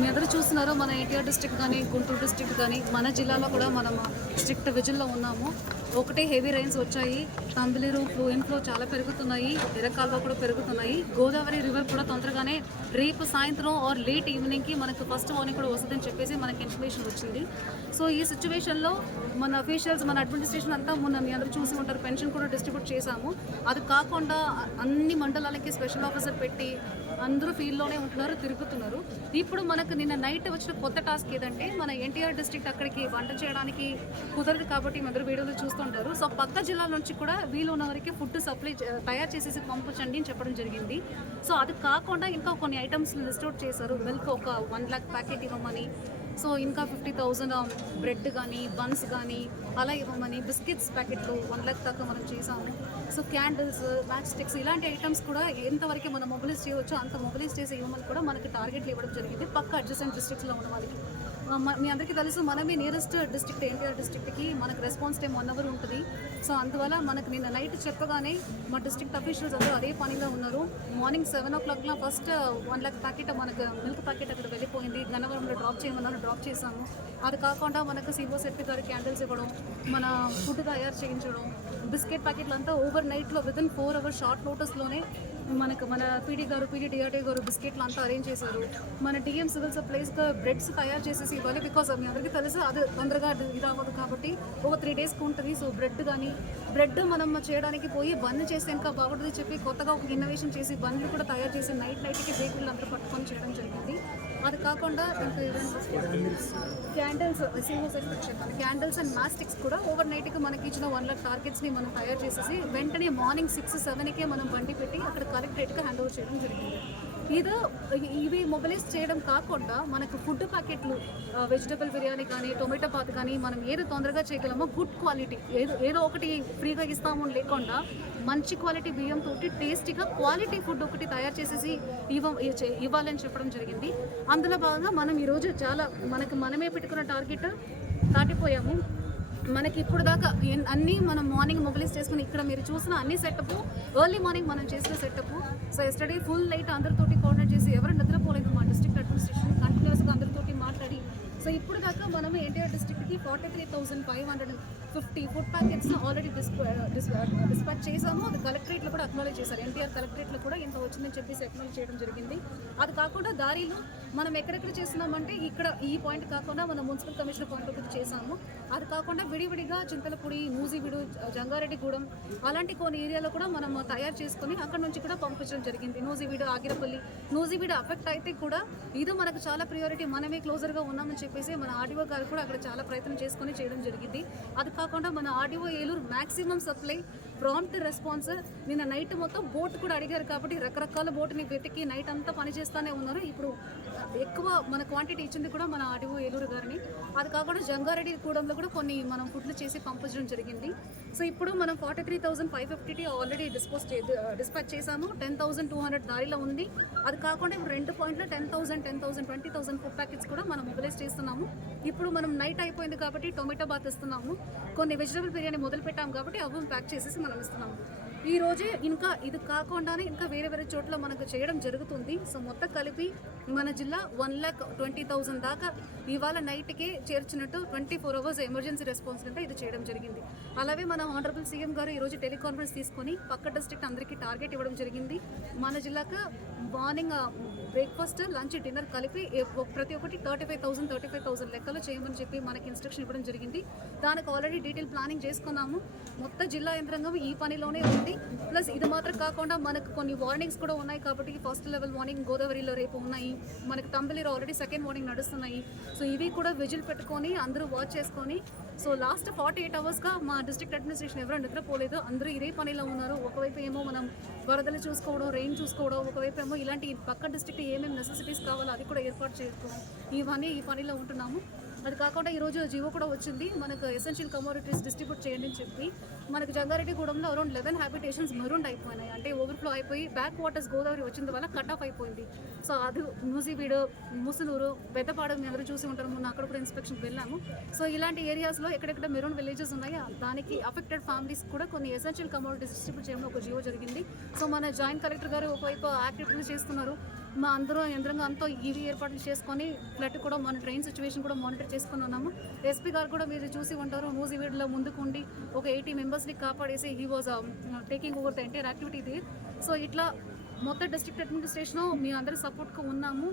మీ అందరూ చూస్తున్నారు మన ఎన్టీఆర్ డిస్ట్రిక్ట్ కానీ గుంటూరు డిస్ట్రిక్ట్ కానీ మన జిల్లాలో కూడా మనం స్ట్రిక్ట్ విజిల్లో ఉన్నాము. ఒకటే హెవీ రైన్స్ వచ్చాయి. తంబిలేరు ఇన్ఫ్లో చాలా పెరుగుతున్నాయి. ఎర్రకాల్వ కూడా పెరుగుతున్నాయి. గోదావరి రివర్ కూడా తొందరగానే రేపు సాయంత్రం ఆర్ లేట్ ఈవినింగ్కి మనకు ఫస్ట్ వార్నింగ్ కూడా వస్తుందని చెప్పేసి మనకి ఇన్ఫర్మేషన్ వచ్చింది. సో ఈ సిచ్యువేషన్లో మన అఫీషియల్స్ మన అడ్మినిస్ట్రేషన్ అంతా మొన్న మీ అందరూ చూసి ఉంటారు, పెన్షన్ కూడా డిస్ట్రిబ్యూట్ చేశాము. అది కాకుండా అన్ని మండలాలకి స్పెషల్ ఆఫీసర్ పెట్టి అందరూ ఫీల్డ్లోనే ఉంటున్నారు, తిరుగుతున్నారు. ఇప్పుడు మనకు నిన్న నైట్ వచ్చిన కొత్త టాస్క్ ఏదంటే మన ఎన్టీఆర్ డిస్ట్రిక్ట్ అక్కడికి వంట చేయడానికి కుదరదు కాబట్టి అందరూ వీడియోలో చూస్తుంటారు. సో పక్క జిల్లాల నుంచి కూడా వీళ్ళు ఉన్న వరకు ఫుడ్ సప్లై తయారు చేసేసి పంపించండి అని చెప్పడం జరిగింది. సో అది కాకుండా ఇంకా కొన్ని ఐటమ్స్ లిస్ట్ అవుట్ చేశారు. మిల్క్ ఒక 1 lakh ప్యాకెట్ ఇవ్వమని, సో ఇంకా 50,000 బ్రెడ్ కానీ బన్స్ కానీ అలా ఇవ్వమని, బిస్కెట్స్ ప్యాకెట్లు 1 lakh దాకా మనం చేసాము. సో క్యాండిల్స్, మ్యాచ్ స్టిక్స్ ఇలాంటి ఐటమ్స్ కూడా ఎంతవరకు మనం మొబిలైజ్ చేయవచ్చో అంత మొబిలైజ్ చేసి ఇవ్వమని కూడా మనకి టార్గెట్లు ఇవ్వడం జరిగింది పక్క అడ్జసెంట్ డిస్ట్రిక్ట్స్లో ఉన్న వాళ్ళకి. మీ అందరికీ తెలుసు మనమే నియరెస్ట్ డిస్ట్రిక్ట్ ఎన్టీఆర్ డిస్ట్రిక్ట్కి మనకు రెస్పాన్స్ టైం 1 hour ఉంటుంది. సో అందువల్ల మనకు నిన్న నైట్ చెప్పగానే మా డిస్ట్రిక్ట్ అఫీషియల్స్ అందరూ అదే పనిలో ఉన్నారు. Morning 7 o'clock first 1 lakh packet మనకు మిల్క్ ప్యాకెట్ అక్కడ వెళ్ళిపోయింది. గన్నవరంలో డ్రాప్ చేయమన్నారు, డ్రాప్ చేశాము. అది కాకుండా మనకు సిఓ సెట్పి గారు క్యాండిల్స్ ఇవ్వడం, మన ఫుడ్ తయారు చేయించడం, బిస్కెట్ ప్యాకెట్లు అంతా ఓవర్ నైట్లో వితిన్ 4 hours షార్ట్ నోటీస్లోనే మనకు మన పీడీ డిఆర్టీ గారు బిస్కెట్లు అంతా అరేంజ్ చేశారు. మన డిఎం సివిల్ సప్లైస్గా బ్రెడ్స్ తయారు చేసేసి ఇవ్వాలి. బికాజ్ మీ అందరికీ తెలుసు అది తొందరగా ఇది అవ్వదు కాబట్టి ఒక 3 daysకి ఉంటుంది. సో బ్రెడ్ మనం చేయడానికి పోయి బంద్ చేస్తే ఇంకా బాగుంటుంది చెప్పి కొత్తగా ఒక ఇన్నోవేషన్ చేసి బండ్లు కూడా తయారు చేసి నైట్కి బేకరీలు అందరూ పట్టుకొని చేయడం జరిగింది. అది కాకుండా క్యాండిల్స్ క్యాండిల్స్ అండ్ మాస్టిక్స్ కూడా ఓవర్ నైట్కి మనకి ఇచ్చిన 1 lakh టార్గెట్స్ని మనం తయారు చేసేసి వెంటనే మార్నింగ్ 6-7కే మనం బండి పెట్టి అక్కడ కలెక్టరేట్కి హ్యాండ్ ఓవర్ చేయడం జరిగింది. ఇవి మొబిలైజ్ చేయడం కాకుండా మనకు ఫుడ్ ప్యాకెట్లు వెజిటబుల్ బిర్యానీ కానీ టొమాటో బాత్ కానీ మనం ఏది తొందరగా చేయగలమో గుడ్ క్వాలిటీ ఏదో ఒకటి ఫ్రీగా ఇస్తాము లేకుండా మంచి క్వాలిటీ బియ్యంతో టేస్టీగా క్వాలిటీ ఫుడ్ ఒకటి తయారు చేసేసి ఇవ్వాలని చెప్పడం జరిగింది. అందులో భాగంగా మనం ఈరోజు చాలా మనమే పెట్టుకున్న టార్గెట్ దాటిపోయాము. మనకి ఇప్పుడు దాకా అన్నీ మనం మార్నింగ్ మొబిలైజ్ చేసుకుని ఇక్కడ మీరు చూసిన అన్ని సెటప్ ఎర్లీ మార్నింగ్ మనం చేసిన setup. So yesterday full night అందరితోటి కోఆర్డినేట్ చేసి ఎవరు నిద్రపోలేదు మా డిస్ట్రిక్ట్ అడ్మినిస్ట్రేషన్ కంటిన్యూస్గా అందరితోటి మాట్లాడి సో ఇప్పుడు దాకా మనం ఎన్టీఆర్ డిస్ట్రిక్ట్కి 43,550 ఫుడ్ ప్యాకెట్స్ ఆల్రెడీ డిస్పాచ్ చేసాము. అది కలెక్టరేట్లో కూడా అక్నాలెడ్జ్ చేశారు. ఎన్టీఆర్ కలెక్టరేట్లో కూడా ఇంత వచ్చిందని చెప్పేసి అక్నాలెడ్జ్ చేయడం జరిగింది. అది కాకుండా దారిలో మనం ఎక్కడెక్కడ చేస్తున్నామంటే ఇక్కడ ఈ పాయింట్ కాకుండా మనం మున్సిపల్ కమిషనర్ పాయింట్ ఒకటి చేసాము. అది కాకుండా విడివిడిగా చింతలపూడి, నూజివీడు, జంగారెడ్డిగూడెం అలాంటి కొన్ని ఏరియాలో కూడా మనం తయారు చేసుకుని అక్కడ నుంచి కూడా పంపించడం జరిగింది. నూజివీడు, ఆగిరపల్లి, నూజివీడు అఫెక్ట్ అయితే కూడా ఇది మనకు చాలా ప్రియారిటీ, మనమే క్లోజర్గా ఉన్నామని చెప్పేసి మన ఆర్డీఓ గారు కూడా అక్కడ చాలా ప్రయత్నం చేసుకుని చేయడం జరిగింది. అది కాకుండా మన RDO Eluru maximum supply, prompt response. నిన్న నైట్ మొత్తం బోట్ కూడా అడిగారు కాబట్టి రకరకాల బోటుని వెతికి నైట్ అంతా పనిచేస్తూనే ఉన్నారు. ఇప్పుడు ఎక్కువ మన క్వాంటిటీ ఇచ్చింది కూడా మన ఆర్డీఓ ఏలూరు గారిని. అది కాకుండా జంగారెడ్డిగూడెంలో కూడా కొన్ని మనం ఫుడ్లు చేసి పంపించడం జరిగింది. సో ఇప్పుడు మనం 43,550 ఆల్రెడీ డిస్పాచ్ చేసాము. 10,200 దారిలో ఉంది. అది కాకుండా ఇప్పుడు 2 పాయింట్లో 10,000, 20,000 ఫుడ్ ప్యాకెట్స్ కూడా మనం మొబిలైజ్ చేస్తున్నాము. ఇప్పుడు మనం నైట్ అయిపోయింది కాబట్టి టొమాటో బాత్ ఇస్తున్నాము. కొన్ని వెజిటబుల్ బిర్యానీ మొదలు పెట్టాము కాబట్టి అవి ప్యాక్ చేసేసి మనం ఇస్తున్నాము. ఈ రోజే ఇంకా ఇది కాకుండానే ఇంకా వేరే చోట్ల మనకు చేయడం జరుగుతుంది. సో మొత్తం కలిపి మన జిల్లా 1,20,000 దాకా ఇవాళ నైట్కే చేర్చినట్టు 24 hours ఎమర్జెన్సీ రెస్పాన్స్ కింద ఇది చేయడం జరిగింది. అలాగే మన ఆనరబుల్ సీఎం గారు ఈరోజు టెలికాన్ఫరెన్స్ తీసుకొని పక్క డిస్ట్రిక్ట్ అందరికీ టార్గెట్ ఇవ్వడం జరిగింది. మన జిల్లాకు మార్నింగ్ బ్రేక్ఫాస్ట్, లంచ్, డిన్నర్ కలిపి ప్రతి ఒక్కటి 35,000 లెక్కలో చేయమని చెప్పి మనకి ఇన్స్ట్రక్షన్ ఇవ్వడం జరిగింది. దానికి ఆల్రెడీ డీటెయిల్ ప్లానింగ్ చేసుకున్నాము. మొత్తం జిల్లా యంత్రాంగం ఈ పనిలోనే ఉంది. ప్లస్ ఇది మాత్రం కాకుండా మనకు కొన్ని వార్నింగ్స్ కూడా ఉన్నాయి కాబట్టి ఫస్ట్ లెవెల్ వార్నింగ్ గోదావరిలో రేపు ఉన్నాయి. మనకు తంబిలిలో ఆల్రెడీ సెకండ్ వార్నింగ్ నడుస్తున్నాయి. సో ఇవి కూడా విజిల్ పెట్టుకొని అందరూ వాచ్ చేసుకొని సో లాస్ట్ 48 hours మా డిస్ట్రిక్ట్ అడ్మినిస్ట్రేషన్ ఎవరో నిద్రపోలేదు. అందరూ ఇదే పనిలో ఉన్నారు. ఒకవైపు ఏమో మనం వరదలు చూసుకోవడం, రెయిన్ చూసుకోవడం, ఒకవైపు ఏమో ఇలాంటి పక్క డిస్ట్రిక్ట్ ఏమేమి నెసెసిటీస్ కావాలో అది కూడా ఏర్పాటు చేసుకోవడం, ఇవన్నీ ఈ పనిలో ఉంటున్నాము. అది కాకుండా ఈరోజు జీవో కూడా వచ్చింది, మనకు ఎసెన్షియల్ కమోడిటీస్ డిస్ట్రిబ్యూట్ చేయండి అని చెప్పి. మనకు జంగారెడ్డిగూడెంలో అరౌండ్ 11 హ్యాబిటేషన్స్ మరూండ్ అయిపోయినాయి. అంటే ఓవర్ఫ్లో అయిపోయి బ్యాక్ వాటర్స్ గోదావరి వచ్చిన వల్ల కట్ ఆఫ్ అయిపోయింది. సో అది నూజివీడు, ముసునూరు, పెద్దపాడు మీ అందరూ చూసి ఉంటారు. మొన్న అక్కడ కూడా ఇన్స్పెక్షన్కి వెళ్ళాము. సో ఇలాంటి ఏరియాస్లో ఎక్కడెక్కడ మెరూన్ విలేజెస్ ఉన్నాయో దానికి అఫెక్టెడ్ ఫ్యామిలీస్ కూడా కొన్ని ఎసెన్షియల్ కమోడిటీస్ డిస్ట్రిబ్యూట్ చేయడం ఒక జీవో జరిగింది. సో మన జాయింట్ కలెక్టర్ గారు ఒకవైపు యాక్టివిటీలు చేస్తున్నారు. మా అందరూ యంత్రంగా అంతా ఈవీ ఏర్పాట్లు చేసుకొని ఫ్లడ్ కూడా మన ట్రైన్ సిచ్యువేషన్ కూడా మానిటర్ చేసుకొని ఉన్నాము. ఎస్పీ గారు కూడా మీరు చూసి ఉంటారు, నూజివీడులో ముందుకుండి ఒక 80 మెంబర్స్ని కాపాడేసి he was taking over the entire activity ది. సో ఇట్లా మొత్తం డిస్ట్రిక్ట్ అడ్మినిస్ట్రేషన్ మీ అందరి సపోర్ట్గా ఉన్నాము.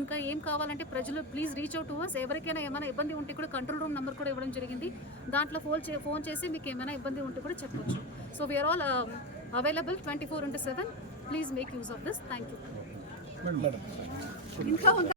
ఇంకా ఏం కావాలంటే ప్రజలు please reach out to us. ఎవరికైనా ఏమైనా ఇబ్బంది ఉంటే కూడా కంట్రోల్ రూమ్ నెంబర్ కూడా ఇవ్వడం జరిగింది. దాంట్లో ఫోన్ చేసి మీకు ఏమైనా ఇబ్బంది ఉంటే కూడా చెప్పొచ్చు. So we are all available 24/7. Please make use of this. Thank you. ఇంకా